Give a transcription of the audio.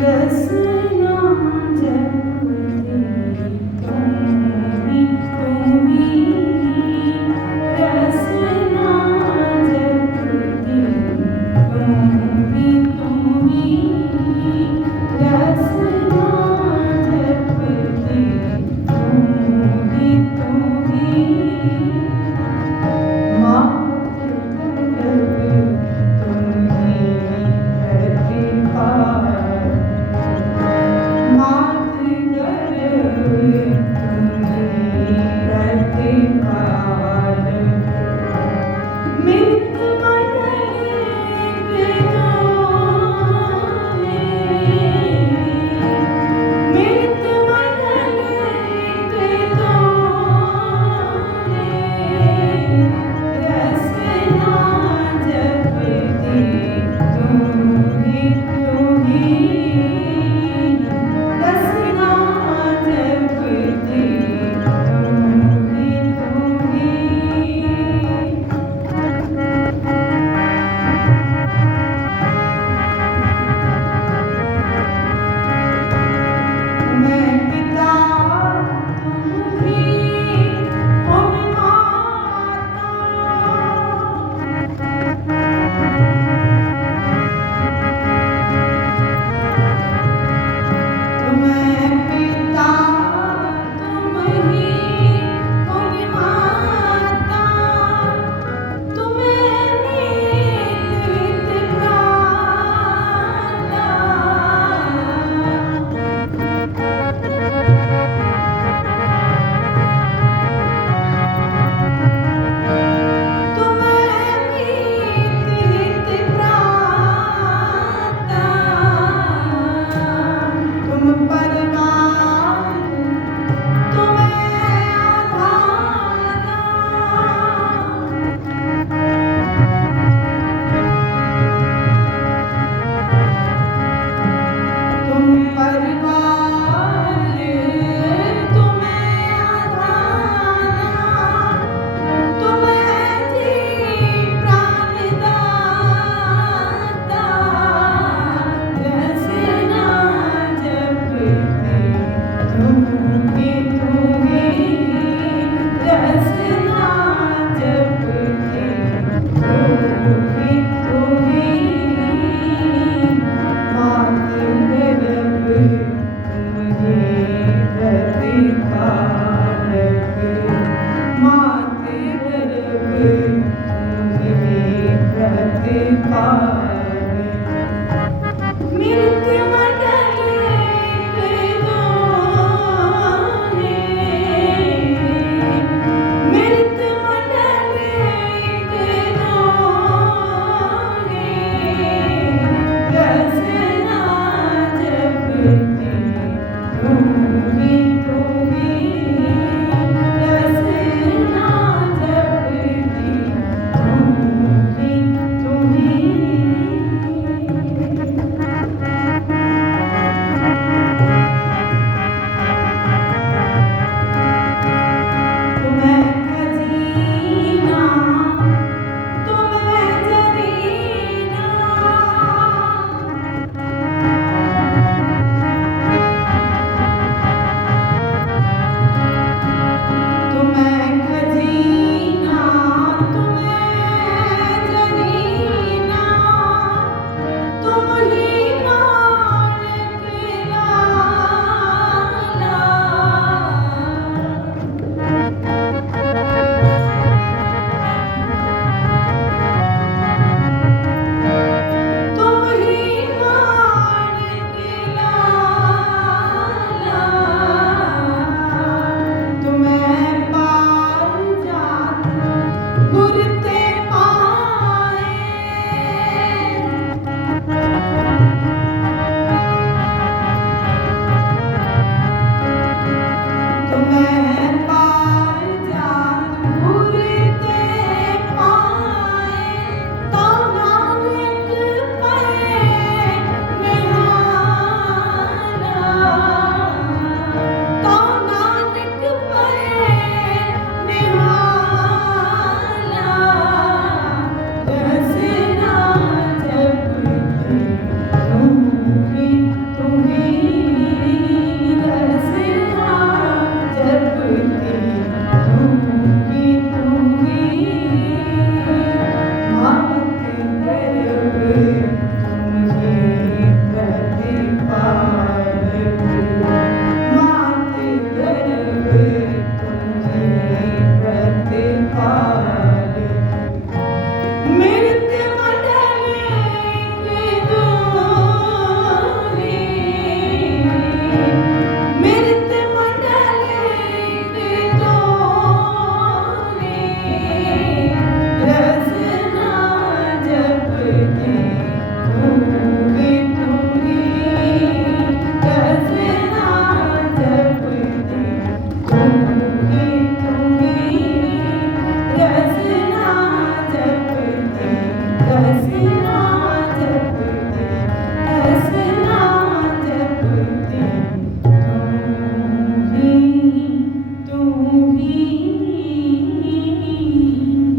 the same